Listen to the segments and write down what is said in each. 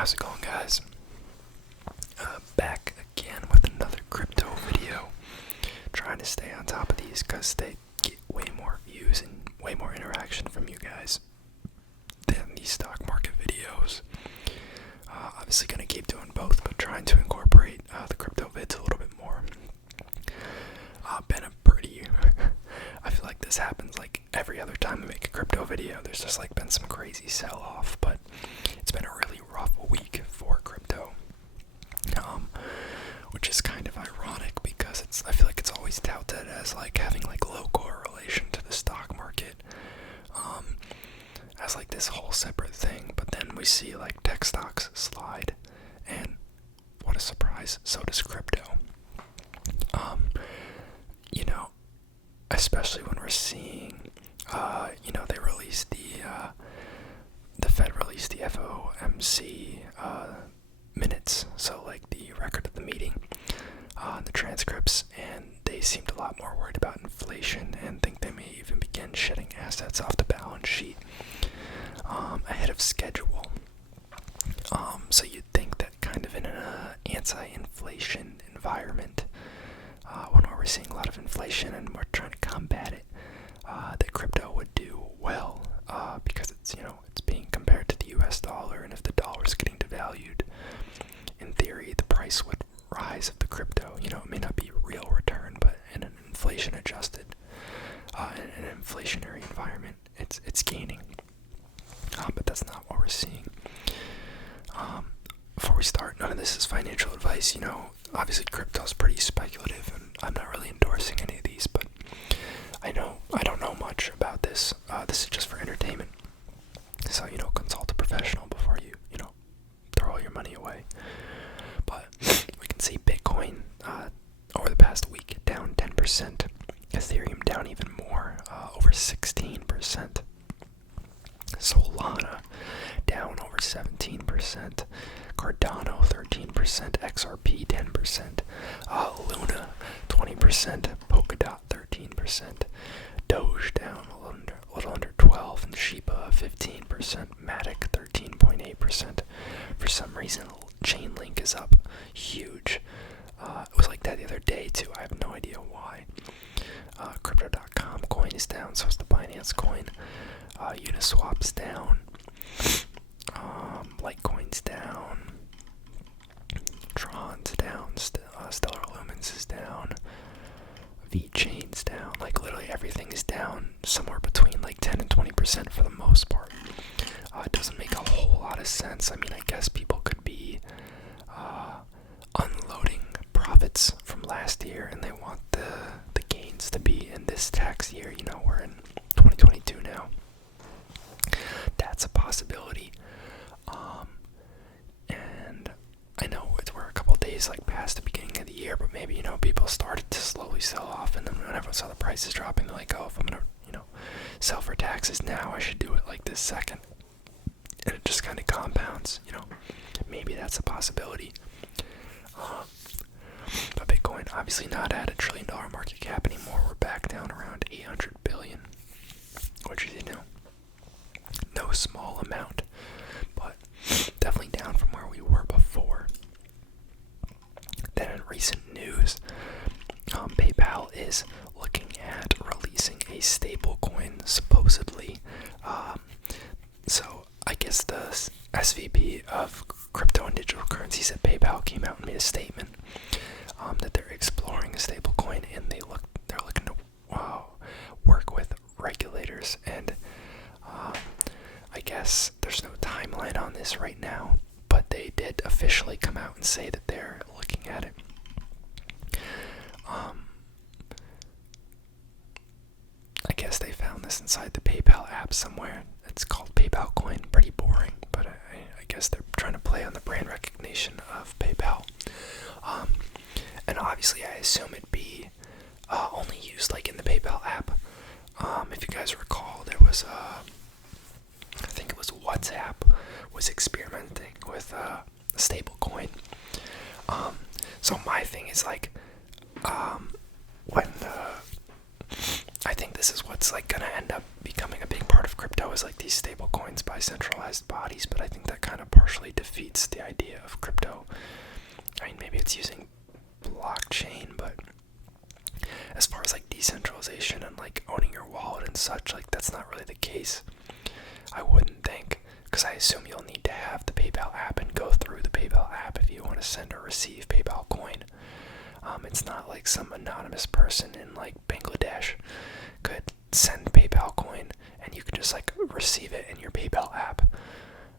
How's it going, guys? Back again with another crypto video. Trying to stay on top of these because they get way more views and way more interaction from you guys than these stock market videos. Obviously gonna keep doing both, but trying to incorporate the crypto vids a little bit more. Been a pretty I feel like this happens like every other time I make a crypto video. There's just like been some crazy sell-off, but it's been a really rough week for crypto. Which is kind of ironic because I feel like it's always touted as like having like low correlation to the stock market, as like this whole separate thing. But then we see like tech stocks slide, and what a surprise, so does crypto. Especially when we're seeing, they released the Fed released the FOMC minutes, so like the record of the meeting, the transcripts, and they seemed a lot more worried about inflation and think they may even begin shedding assets off the balance sheet ahead of schedule. So you'd think that kind of in an anti-inflation environment, when we're seeing a lot of inflation and we're trying to combat it, that crypto would do well, because it's being compared to the US dollar, and if the dollar is getting devalued, in theory the price would rise of the crypto. It may not be a real return, but in an inflation adjusted, in an inflationary environment, it's gaining. But that's not what we're seeing. Before we start, none of this is financial advice. Obviously crypto is pretty speculative, and I'm not really endorsing any of these, but I don't know much about this. This is just for entertainment. So, consult a professional before you, throw all your money away. But we can see Bitcoin, over the past week, down 10%. Ethereum down even more, over 16%. Solana down over 17%. Cardano 13%, XRP 10%, Luna 20%, Polkadot 13%, Doge down a little under 12%, and Shiba 15%, Matic 13.8%. For some reason, Chainlink is up huge. It was like that the other day too. I have no idea why. Crypto.com coin is down, so is the Binance coin. Uniswap's down. Litecoin's down. Tron's down. Stellar Lumens is down. VeChain's down. Like literally everything is down, somewhere between like 10 and 20% for the most part. It doesn't make a whole lot of sense. I mean, I guess people could be unloading profits from last year, and they want the gains to be in this tax year. We're in 2022 now. That's a possibility. And I know we're a couple days like past the beginning of the year, but maybe people started to slowly sell off, and then when everyone saw the prices dropping, they're like, oh, if I'm gonna sell for taxes now, I should do it like this second, and it just kind of compounds. Maybe that's a possibility. But Bitcoin obviously not at $1 trillion market cap anymore. We're back down around 800 billion, which is no small amount, but definitely down from where we were before. Then in recent news, PayPal is looking at releasing a stable coin, supposedly. So I guess the SVP of crypto and digital currencies at PayPal came out and made a statement that they're exploring a stable coin, and they're looking to work with regulators, and I guess there's no timeline on this right now, but they did officially come out and say that they're looking at it. I guess they found this inside the PayPal app somewhere. It's called PayPal Coin. Pretty boring, but I guess they're trying to play on the brand recognition of PayPal. And obviously I assume it'd be only used like in the PayPal app. If you guys recall, there was I think it was WhatsApp was experimenting with a stable coin. So my thing is like, when I think this is what's like gonna end up becoming a big part of crypto, is like these stable coins by centralized bodies, but I think that kind of partially defeats defeats the idea of crypto. I mean, maybe it's using blockchain, but as far as like decentralization and like owning your wallet and such, like that's not really the case. I wouldn't think, because I assume you'll need to have the PayPal app and go through the PayPal app if you want to send or receive PayPal coin. It's not like some anonymous person in like Bangladesh could send PayPal coin and you can just like receive it in your PayPal app.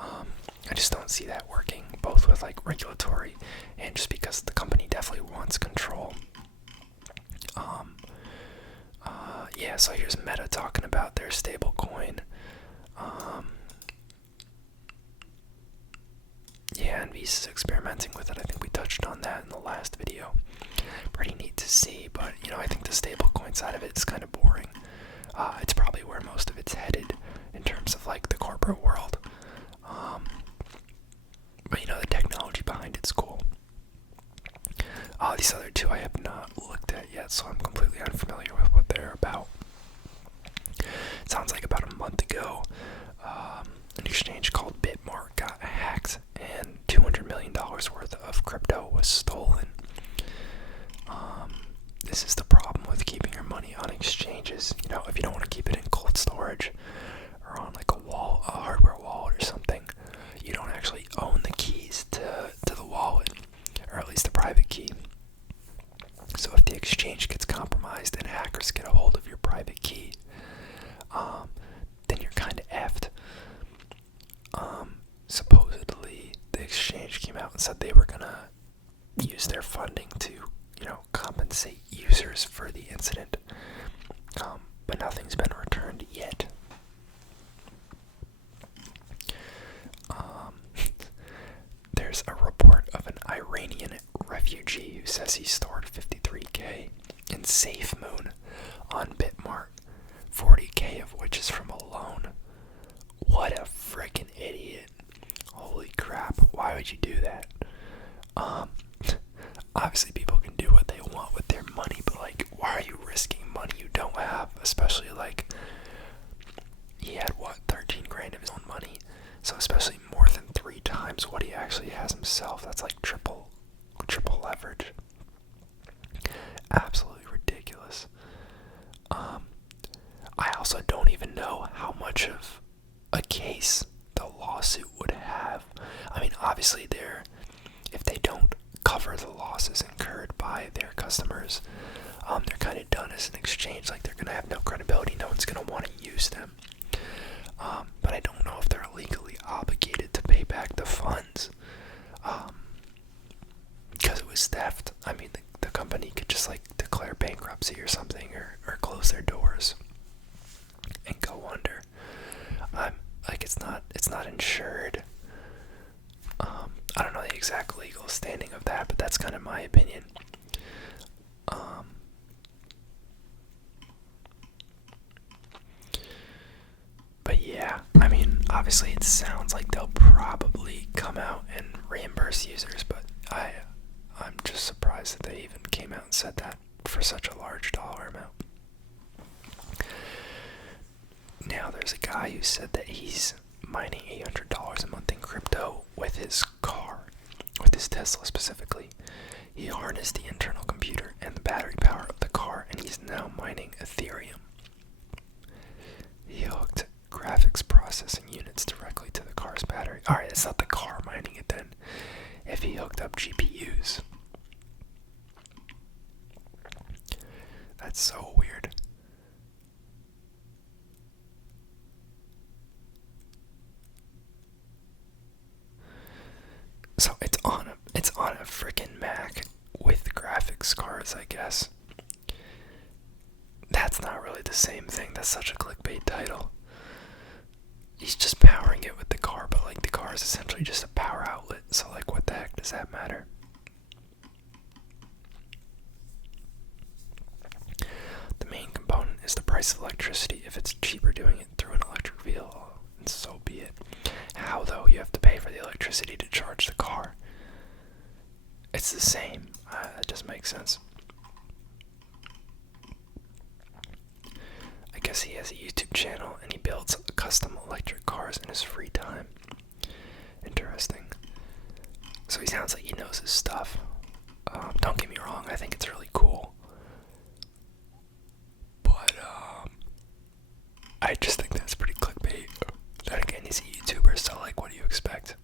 I just don't see that working, both with like regulatory and just because the company definitely wants control. Yeah, so here's Meta talking about their stable coin. Yeah, and Visa's experimenting with it. I think we touched on that in the last video. Pretty neat to see, but I think the stablecoin side of it is kind of boring. It's probably where most of it's headed in terms of like the corporate world. But the technology behind it's cool. These other two I have not looked at yet, so I'm completely unfamiliar with what they're about. It sounds like about a month ago, an exchange called Bitmart got hacked and $200 million worth of crypto was stolen. This is the problem with keeping your money on exchanges. If you don't want to keep it in cold storage or on like a hardware wallet or something, you don't actually own the keys to the wallet, or at least the private key. So if the exchange gets compromised and hackers get a hold of your private key, then you're kind of effed. Supposedly the exchange came out and said they were gonna use their funding to, compensate users for the incident. But nothing's been returned yet. There's a report of an Iranian refugee who says he stored $53K in SafeMoon on Bitmart, $40K of which is from a loan. What a freaking idiot. Holy crap, why would you do that? Obviously people can do what they want with their money, but like, why are you risking money you don't have? Especially like, he had 13 grand of his own money, so especially more than 3 times what he actually has himself. That's like triple leverage. Absolutely ridiculous. I also don't even know how much of a case the lawsuit would have. I mean, obviously if they don't cover the losses incurred by their customers, they're kind of done as an exchange. Like, they're gonna have no credibility. No one's gonna want to use them. But I don't know if they're legally obligated to pay back the funds, because it was theft. I mean, the company could just like declare bankruptcy or something, or close their doors and go under. It's not insured. I don't know the exact legal standing of that, but that's kind of my opinion. But yeah, I mean, obviously it sounds like they'll probably come out and reimburse users, but I'm just surprised that they even came out and said that for such a large dollar amount. Now there's a guy who said that he's mining $800 a month in crypto with his car, with his Tesla specifically. He harnessed the internal computer and the battery power of the car, and he's now mining Ethereum. He hooked graphics processing units directly to the car's battery. Alright, it's not the car mining it then. If he hooked up GPUs. That's so weird. So it's on a frickin' Mac with graphics cards, I guess. That's not really the same thing. That's such a clickbait title. He's just powering it with the car, but like the car is essentially just a power outlet. So like, what the heck does that matter? The main component is the price of electricity. If it's cheaper doing it through an electric vehicle, then so be it. How though? You have to pay for the electricity to charge the car. It's the same. That just makes sense. I guess he has a YouTube channel and he builds custom electric cars in his free time. Interesting. So he sounds like he knows his stuff. Don't get me wrong, I think it's really cool. But I just think that's pretty clickbait. Then again, he's a YouTuber, so like, what do you expect?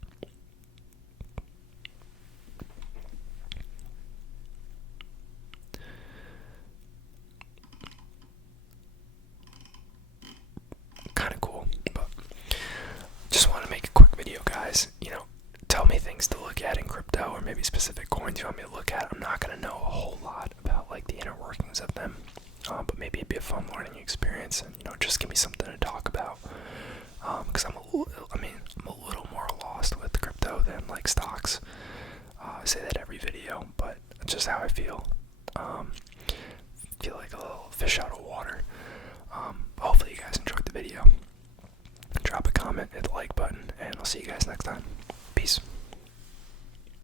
Kind of cool, but just want to make a quick video, guys. You know, tell me things to look at in crypto, or maybe specific coins you want me to look at. I'm not gonna know a whole lot about like the inner workings of them, but maybe it'd be a fun learning experience, and just give me something to talk about. Because I'm a little more lost with crypto than like stocks. I say that every video, but it's just how I feel. Feel like a little fish out of water. Hopefully you guys enjoyed the video. Drop a comment, hit the like button, and I'll see you guys next time.